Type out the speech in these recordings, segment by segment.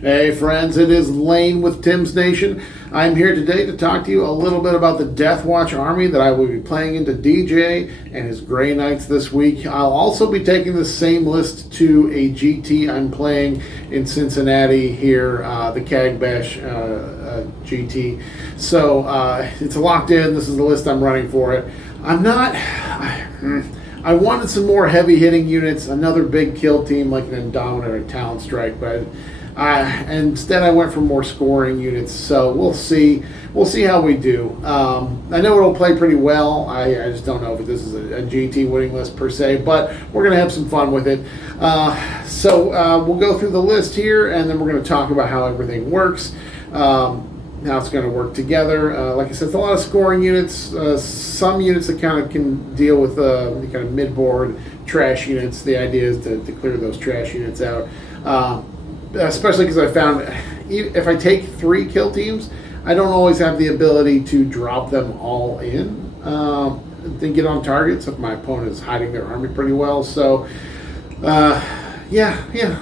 Hey friends, it is Lane with Tim's Nation. I'm here today to talk to you a little bit about the DeathWatch army that I will be playing into DJ and his Grey Knights this week. I'll also be taking the same list to a GT I'm playing in Cincinnati here, the Cag Bash GT. So it's locked in. This is the list I'm running for it. I wanted some more heavy hitting units, another big kill team like an Indominate or a Talon Strike, but instead I went for more scoring units. So we'll see how we do. I know it'll play pretty well. I just don't know if this is a GT winning list per se, but we're going to have some fun with it. So we'll go through the list here, and then we're going to talk about how everything works, how it's going to work together. Like I said, it's a lot of scoring units. Some units that kind of can deal with the kind of mid-board trash units. The idea is to clear those trash units out. Especially because I found if I take 3 kill teams, I don't always have the ability to drop them all in, then get on targets if my opponent is hiding their army pretty well. So, yeah.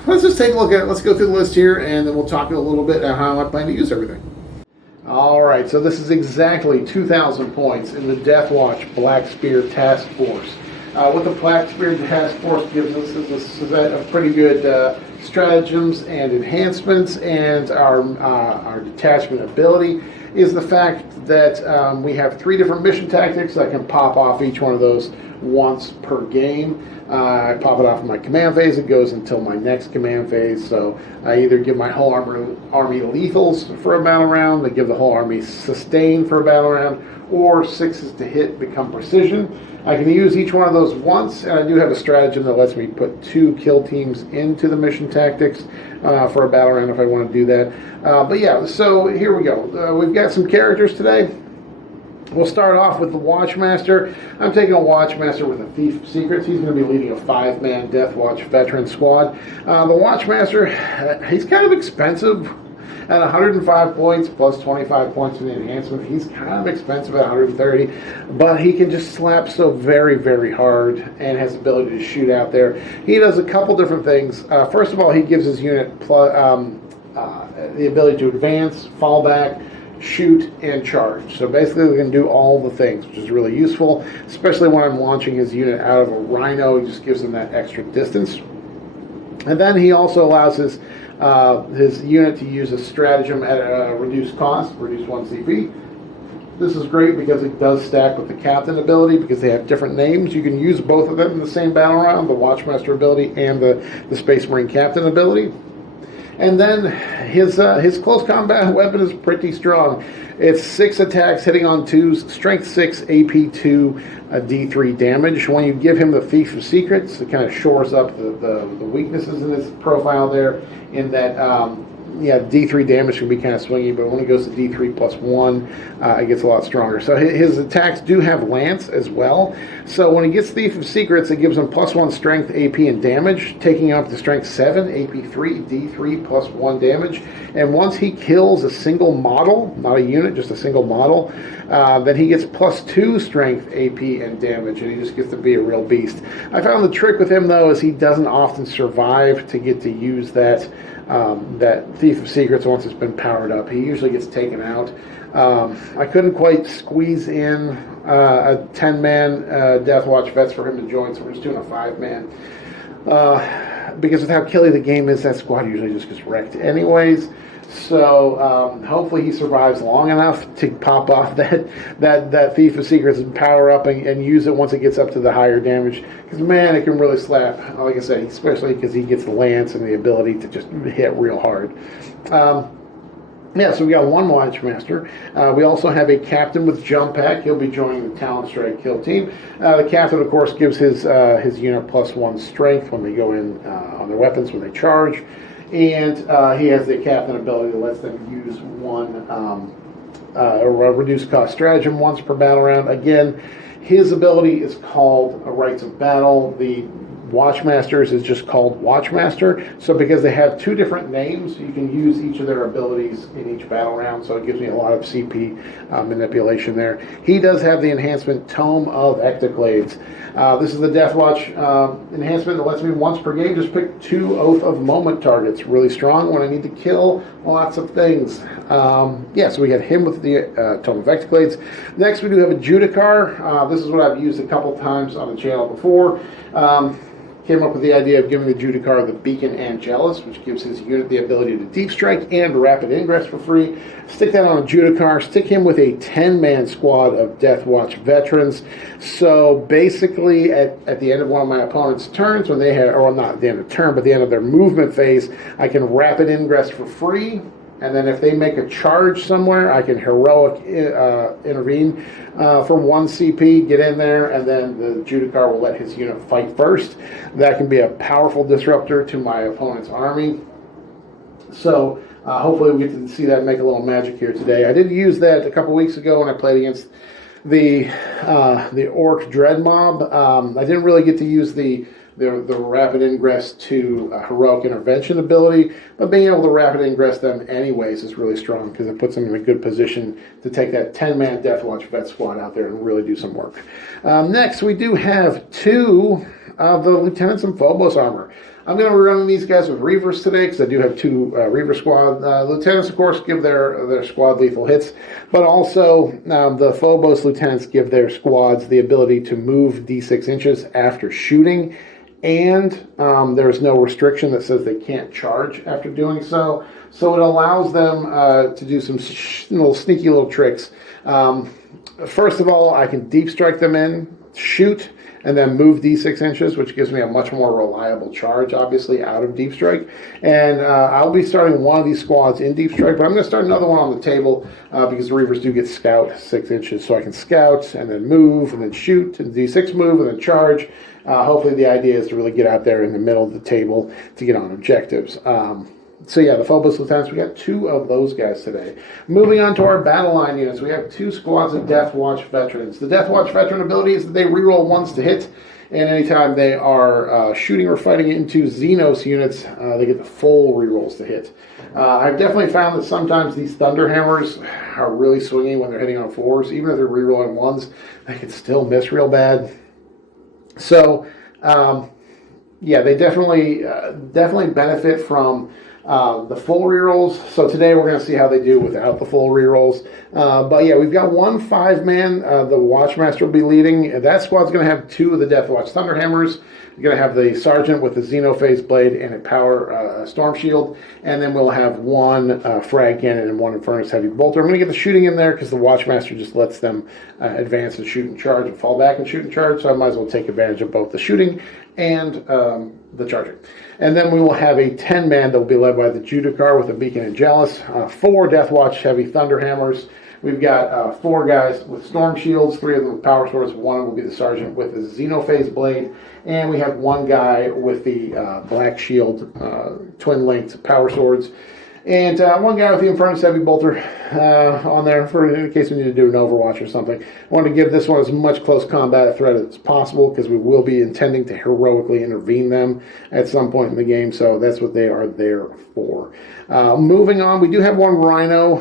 Let's just take a look at it. Let's go through the list here, and then we'll talk a little bit about how I plan to use everything. All right, so this is exactly 2,000 points in the DeathWatch Black Spear Task Force. What the Black Spear Task Force gives us is a set of pretty good stratagems and enhancements, and our detachment ability is the fact that we have 3 different mission tactics. I can pop off each one of those once per game. I pop it off in my command phase. It goes until my next command phase. So I either give my whole army lethals for a battle round, I give the whole army sustain for a battle round, or 6s to hit become precision. I can use each one of those once, and I do have a stratagem that lets me put 2 kill teams into the mission tactics for a battle round if I want to do that. But yeah, so here we go. We've got some characters today. We'll start off with the Watchmaster. I'm taking a Watchmaster with a Thief of Secrets. He's going to be leading a 5-man DeathWatch veteran squad. The Watchmaster, he's kind of expensive. At 105 points plus 25 points in the enhancement, he's kind of expensive at 130, but he can just slap so very, very hard and has the ability to shoot out there. He does a couple different things. First of all, he gives his unit the ability to advance, fall back, shoot, and charge. So basically we can do all the things, which is really useful, especially when I'm launching his unit out of a Rhino. He just gives him that extra distance. And then he also allows his unit to use a stratagem at a reduced cost, reduce 1 CP. This is great because it does stack with the captain ability because they have different names. You can use both of them in the same battle round, the Watchmaster ability and the Space Marine captain ability. And then his close combat weapon is pretty strong. It's 6 attacks hitting on 2s, strength 6, AP 2, D3 damage. When you give him the Thief of Secrets, it kind of shores up the weaknesses in his profile there, in that D3 damage can be kind of swingy, but when it goes to D3 plus 1, it gets a lot stronger. So his attacks do have Lance as well. So when he gets Thief of Secrets, it gives him plus 1 strength, AP, and damage, taking up to strength 7, AP 3, D3 plus 1 damage. And once he kills a single model, not a unit, just a single model, then he gets plus 2 strength, AP, and damage, and he just gets to be a real beast. I found the trick with him, though, is he doesn't often survive to get to use that Thief of Secrets once it's been powered up. He usually gets taken out. I couldn't quite squeeze in a 10-man DeathWatch vets for him to join, so we're just doing a 5-man. Because of how killy the game is, that squad usually just gets wrecked anyways. So hopefully he survives long enough to pop off that Thief of Secrets and power up and use it once it gets up to the higher damage. Because, man, it can really slap, like I said, especially because he gets the Lance and the ability to just hit real hard. So we got 1 Watchmaster. We also have a Captain with Jump Pack. He'll be joining the Talon Strike kill team. The Captain, of course, gives his unit plus 1 strength when they go in on their weapons when they charge. And he has the Captain ability that lets them use 1 a reduced cost stratagem once per battle round. Again, his ability is called a Rites of Battle. The Watchmasters is just called Watchmaster. So because they have two different names, you can use each of their abilities in each battle round. So it gives me a lot of CP manipulation there. He does have the enhancement Tome of Ectoclades. This is the DeathWatch enhancement that lets me once per game just pick 2 Oath of Moment targets. Really strong when I need to kill lots of things. Yeah, so we got him with the Tome of Ectoclades. Next, we do have a Judicar. This is what I've used a couple times on the channel before. Came up with the idea of giving the Judicar the Beacon Angelus, which gives his unit the ability to deep strike and rapid ingress for free. Stick that on a Judicar, stick him with a 10-man squad of DeathWatch veterans. So basically, at the end of one of my opponent's turns, when they have, or not at the end of the turn, but the end of their movement phase, I can rapid ingress for free. And then if they make a charge somewhere, I can heroic intervene for 1 CP, get in there, and then the Judicar will let his unit fight first. That can be a powerful disruptor to my opponent's army. So hopefully we get to see that make a little magic here today. I did use that a couple weeks ago when I played against the Orc Dread Mob. I didn't really get to use the rapid ingress to heroic intervention ability, but being able to rapid ingress them anyways is really strong because it puts them in a good position to take that 10-man DeathWatch vet squad out there and really do some work. Next, we do have 2 of the Lieutenants in Phobos armor. I'm going to be running these guys with Reavers today because I do have 2 Reaver squad. Lieutenants, of course, give their squad lethal hits, but also the Phobos Lieutenants give their squads the ability to move D6 inches after shooting, and there's no restriction that says they can't charge after doing so. So it allows them to do some little sneaky little tricks. First of all, I can deep strike them in, shoot, and then move D6 inches, which gives me a much more reliable charge, obviously, out of Deep Strike. And I'll be starting one of these squads in Deep Strike, but I'm going to start another one on the table because the Reavers do get scout 6 inches. So I can scout and then move and then shoot and D6 move and then charge. Hopefully the idea is to really get out there in the middle of the table to get on objectives. So yeah, the Phobos Lieutenants, we got 2 of those guys today. Moving on to our battle line units, we have 2 squads of DeathWatch veterans. The DeathWatch veteran ability is that they reroll once to hit, and anytime they are shooting or fighting into Xenos units, they get the full rerolls to hit. I've definitely found that sometimes these Thunderhammers are really swingy when they're hitting on 4s. Even if they're rerolling 1s, they can still miss real bad. So, yeah, they definitely benefit from the full rerolls. So today we're going to see how they do without the full rerolls. But yeah, we've got 1 5-man. The Watchmaster will be leading. That squad's going to have 2 of the DeathWatch Thunderhammers. You're going to have the Sergeant with the Xenophase Blade and a Power Storm Shield. And then we'll have 1 Frag Cannon and 1 Infernus Heavy Bolter. I'm going to get the shooting in there because the Watchmaster just lets them advance and shoot and charge and fall back and shoot and charge. So I might as well take advantage of both the shooting and the charging. And then we will have a 10-man that will be led by the Judicar with a Beacon Angelus, 4 Deathwatch Heavy Thunderhammers. We've got 4 guys with Storm Shields, 3 of them with Power Swords, 1 will be the Sergeant with the Xenophase Blade, and we have 1 guy with the Black Shield Twin-Linked Power Swords, and 1 guy with the Infernus Heavy Bolter on there for in case we need to do an Overwatch or something. I want to give this one as much close combat threat as possible because we will be intending to heroically intervene them at some point in the game, so that's what they are there for. Moving on, we do have 1 Rhino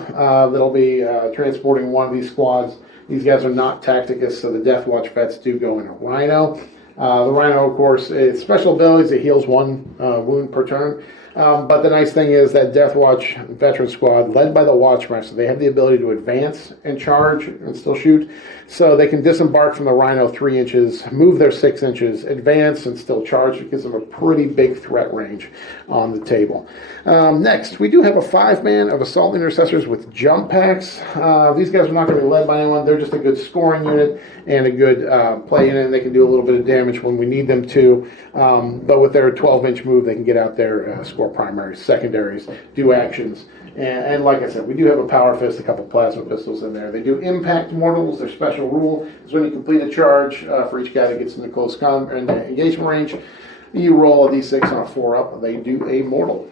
that'll be transporting 1 of these squads. These guys are not Tacticus, so the Deathwatch vets do go in a Rhino. The Rhino, of course, its special abilities, it heals 1 wound per turn. But the nice thing is that Deathwatch veteran squad, led by the Watchmaster, they have the ability to advance and charge and still shoot. So they can disembark from the Rhino 3 inches, move their 6 inches, advance and still charge. It gives them a pretty big threat range on the table. Next, we do have a 5-man of Assault Intercessors with jump packs. These guys are not going to be led by anyone. They're just a good scoring unit and a good play unit. They can do a little bit of damage when we need them to. But with their 12-inch move, they can get out there, score primaries, secondaries, do actions. And like I said, we do have a Power Fist, a couple Plasma Pistols in there. They do Impact Mortals. Their special rule is when you complete a charge for each guy that gets into close engagement range, you roll a d6 on a 4-up. They do a Mortal.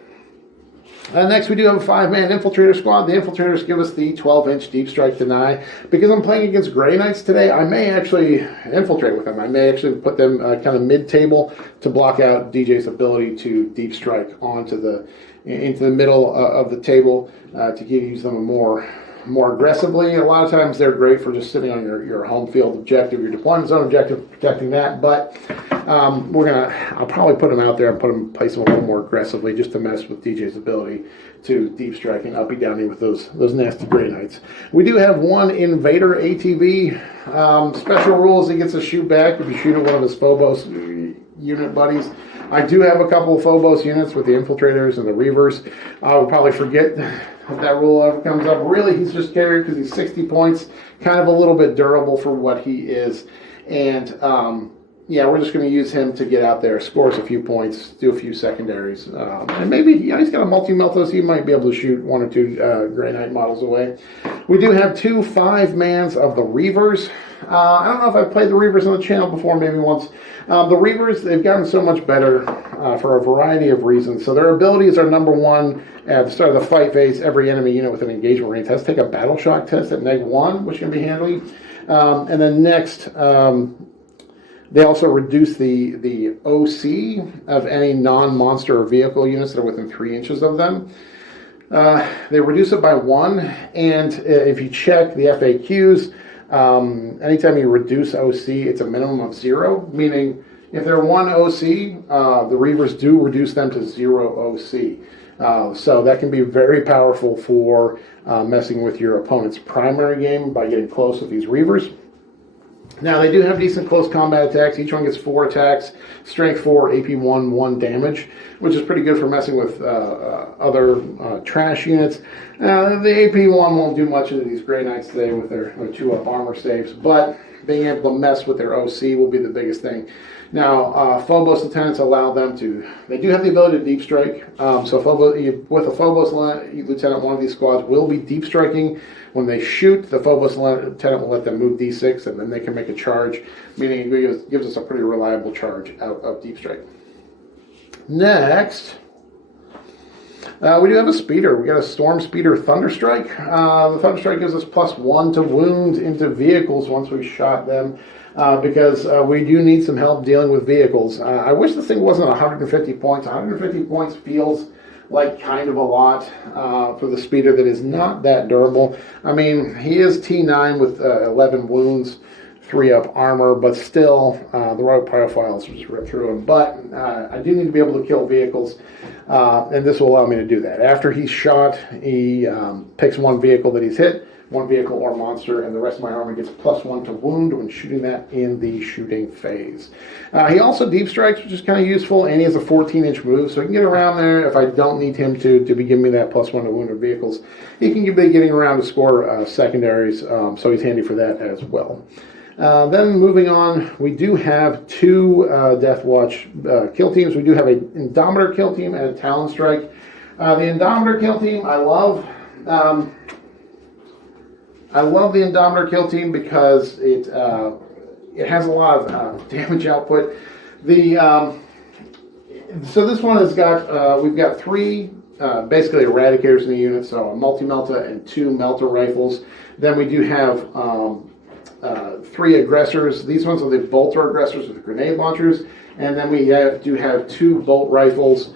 Next, we do have a 5-man infiltrator squad. The infiltrators give us the 12-inch deep strike deny. Because I'm playing against Grey Knights today, I may actually infiltrate with them. I may actually put them kind of mid-table to block out DJ's ability to deep strike into the middle of the table to use them more aggressively. A lot of times they're great for just sitting on your home field objective, your deployment zone objective, protecting that. But I'll probably put them out there and place them a little more aggressively just to mess with DJ's ability to deep strike and uppy downy with those nasty Grey Knights. We do have one Invader ATV. Special rules, he gets a shoot back if you shoot at one of his Phobos unit buddies. I do have a couple of Phobos units with the infiltrators and the Reavers. I will probably forget if that rule ever comes up. Really, he's just carried because he's 60 points, kind of a little bit durable for what he is. And yeah, we're just going to use him to get out there, score us a few points, do a few secondaries. And maybe, he's got a multi-melta, so he might be able to shoot 1 or 2 Grey Knight models away. We do have 2 5-mans of the Reavers. I don't know if I've played the Reavers on the channel before, maybe once. The Reavers, they've gotten so much better for a variety of reasons. So their abilities are number 1, at the start of the fight phase, every enemy unit with an engagement range has to take a battle shock test at -1, which can be handy. And then next, they also reduce the OC of any non-monster or vehicle units that are within 3 inches of them. They reduce it by 1, and if you check the FAQs, anytime you reduce OC, it's a minimum of 0, meaning if they're 1 OC, the Reavers do reduce them to 0 OC. So that can be very powerful for messing with your opponent's primary game by getting close with these Reavers. Now, they do have decent close combat attacks. Each one gets 4 attacks, strength 4, AP 1, 1 damage, which is pretty good for messing with other trash units. The AP 1 won't do much into these Grey Knights today with their 2-up armor saves, but being able to mess with their OC will be the biggest thing. Now, Phobos lieutenants allow them to, they do have the ability to deep strike. So with a Phobos lieutenant, one of these squads will be deep striking. When they shoot, the Phobos lieutenant will let them move D6, and then they can make a charge, meaning it gives us a pretty reliable charge out of deep strike. Next, we do have a speeder. We got a Storm Speeder Thunderstrike. The Thunderstrike gives us +1 to wound into vehicles once we've shot them, because we do need some help dealing with vehicles. I wish this thing wasn't 150 points. 150 points feels like kind of a lot for the speeder that is not that durable. I mean, he is T9 with 11 wounds, 3-up armor, but still, the rogue profiles just rip through him. But I do need to be able to kill vehicles, and this will allow me to do that. After he's shot, he picks 1 vehicle that he's hit, 1 vehicle or monster, and the rest of my armor gets +1 to wound when shooting that in the shooting phase. He also deep strikes, which is kind of useful, and he has a 14-inch move, so he can get around there if I don't need him to be giving me that +1 to wound in vehicles. He can be getting around to score secondaries, so he's handy for that as well. Then moving on, we do have 2 DeathWatch kill teams. We do have an Indomitor kill team and a Talon Strike. The Indomitor kill team, I love the Indomitor kill team because it has a lot of damage output. So this one has got we've got 3 basically eradicators in the unit, so a multi-melta and 2 melta rifles. Then we do have 3 aggressors. These ones are the bolter aggressors with the grenade launchers, and then we do have 2 bolt rifles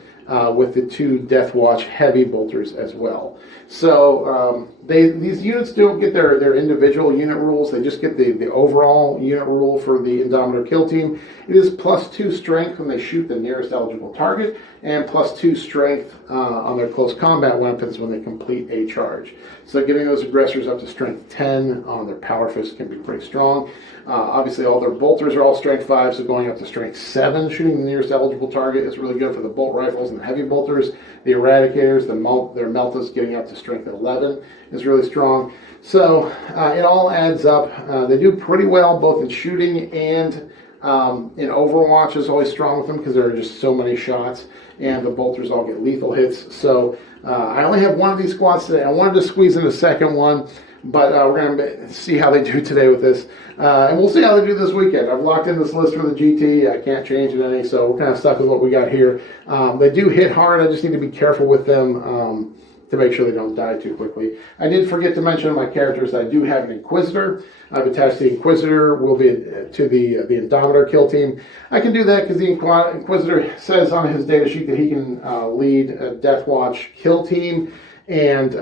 with the 2 DeathWatch heavy bolters as well. So these units don't get their individual unit rules. They just get the overall unit rule for the Indomitor kill team. It is +2 strength when they shoot the nearest eligible target, and +2 strength on their close combat weapons when they complete a charge. So getting those aggressors up to strength 10 on their power fist can be pretty strong. Obviously all their bolters are all strength 5, so going up to strength 7, shooting the nearest eligible target is really good for the bolt rifles and the heavy bolters. The eradicators, their meltas getting up to strength 11 is really strong. So it all adds up. They do pretty well both in shooting and in Overwatch is always strong with them because there are just so many shots, and the bolters all get lethal hits. So I only have 1 of these squads today. I wanted to squeeze in a second one, But we're going to see how they do today with this. And we'll see how they do this weekend. I've locked in this list for the GT. I can't change it any, so we're kind of stuck with what we got here. They do hit hard. I just need to be careful with them to make sure they don't die too quickly. I did forget to mention in my characters that I do have an Inquisitor. I've attached the Inquisitor will be to the Indomitor kill team. I can do that because the Inquisitor says on his data sheet that he can lead a DeathWatch kill team, and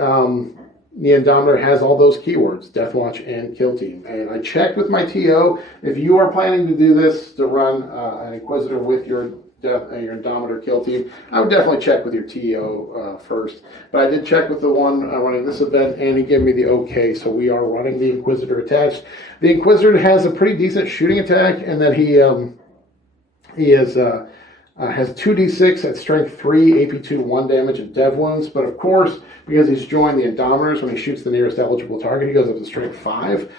the Indomitor has all those keywords, DeathWatch and kill team. And I checked with my TO. If you are planning to do this, to run an Inquisitor with your Indomitor kill team, I would definitely check with your TO first. But I did check with the one running this event, and he gave me the okay, so we are running the Inquisitor attached. The Inquisitor has a pretty decent shooting attack, and that he has 2d6 at strength 3, AP2 1 damage and dev wounds. But of course, because he's joined the Indomitors, when he shoots the nearest eligible target, he goes up to strength 5,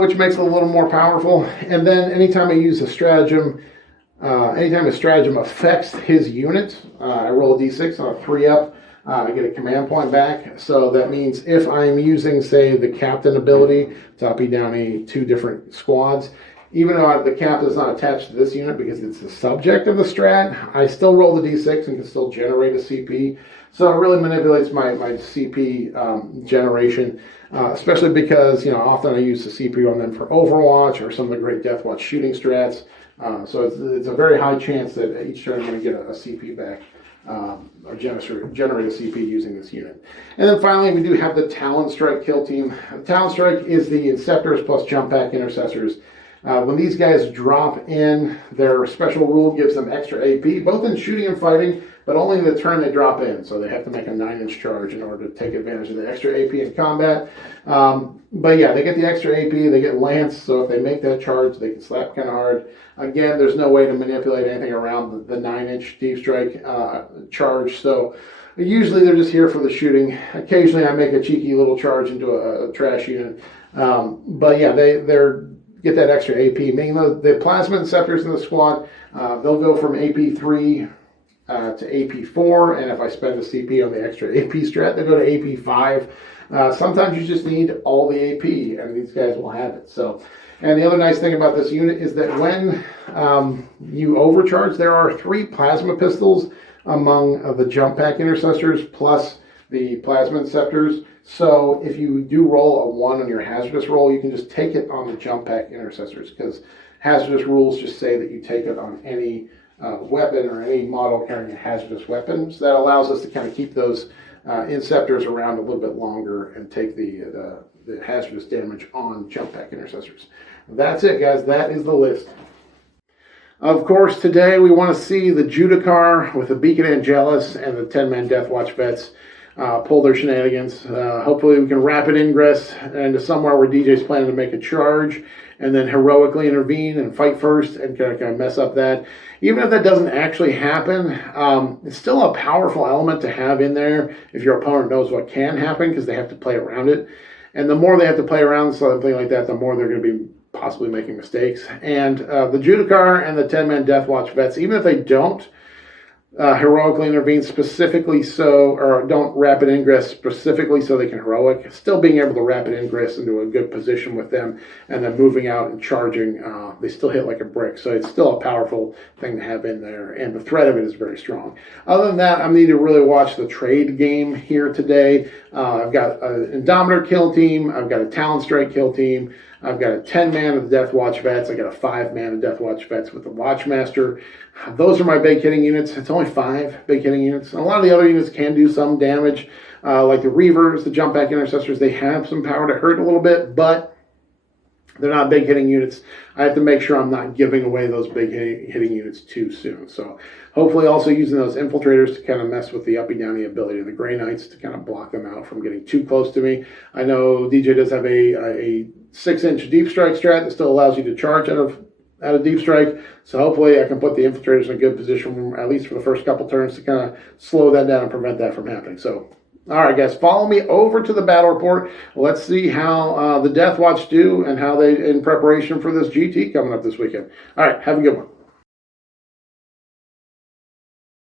which makes it a little more powerful. And then anytime I use a stratagem, anytime a stratagem affects his unit, I roll a d6 on a 3-up. I get a command point back. So that means if I'm using, say, the captain ability to uppy downy 2 different squads, even though the captain is not attached to this unit because it's the subject of the strat, I still roll the d6 and can still generate a CP. So it really manipulates my CP generation, especially because often I use the CPU on them for Overwatch or some of the great DeathWatch shooting strats. So it's a very high chance that each turn I'm going to get a CP back, or generate a CP using this unit. And then finally, we do have the Talon Strike kill team. The Talon Strike is the Inceptors plus Jump Pack Intercessors. When these guys drop in, their special rule gives them extra AP, both in shooting and fighting, but only the turn they drop in. So they have to make a 9-inch charge in order to take advantage of the extra AP in combat. But yeah, they get the extra AP, they get Lance, so if they make that charge, they can slap kind of hard. Again, there's no way to manipulate anything around the 9-inch Deep Strike charge, so usually they're just here for the shooting. Occasionally I make a cheeky little charge into a trash unit. But yeah, they're get that extra AP, meaning the Plasma Inceptors in the squad, they'll go from AP3 to AP4, and if I spend the CP on the extra AP strat, they go to AP5. Sometimes you just need all the AP, and these guys will have it. So, and the other nice thing about this unit is that when you overcharge, there are 3 plasma pistols among the Jump Pack Intercessors plus the Plasma Inceptors. So if you do roll a 1 on your hazardous roll, you can just take it on the Jump Pack Intercessors, because hazardous rules just say that you take it on any weapon or any model carrying a hazardous weapon. So that allows us to kind of keep those Inceptors around a little bit longer and take the hazardous damage on Jump Pack Intercessors. That's it, guys. That is the list. Of course, today we want to see the Judicar with the Beacon Angelus and the 10-man DeathWatch vets pull their shenanigans. Hopefully we can rapid ingress into somewhere where DJ's planning to make a charge and then heroically intervene and fight first and kind of mess up that. Even if that doesn't actually happen, it's still a powerful element to have in there if your opponent knows what can happen, because they have to play around it. And the more they have to play around something like that, the more they're going to be possibly making mistakes. And the Judicar and the 10-man DeathWatch vets, even if they don't heroically intervene specifically or don't rapid ingress specifically so they can heroic, still being able to rapid ingress into a good position with them and then moving out and charging, they still hit like a brick. So it's still a powerful thing to have in there, and the threat of it is very strong. Other than that, I need to really watch the trade game here today. I've got an Indomitor kill team, I've got a Talon Strike kill team, I've got a 10-man of the Deathwatch vets. I got a 5-man of Deathwatch vets with the Watchmaster. Those are my big hitting units. It's only 5 big hitting units. And a lot of the other units can do some damage, like the Reavers, the Jump Back Intercessors. They have some power to hurt a little bit, but they're not big hitting units. I have to make sure I'm not giving away those big hitting units too soon. So hopefully also using those infiltrators to kind of mess with the uppy downy ability of the Grey Knights to kind of block them out from getting too close to me. I know DJ does have a 6-inch Deep Strike strat that still allows you to charge out of Deep Strike. So hopefully I can put the infiltrators in a good position, at least for the first couple turns, to kind of slow that down and prevent that from happening. So, all right, guys, follow me over to the battle report. Let's see how the Deathwatch do and how they in preparation for this GT coming up this weekend. All right, have a good one.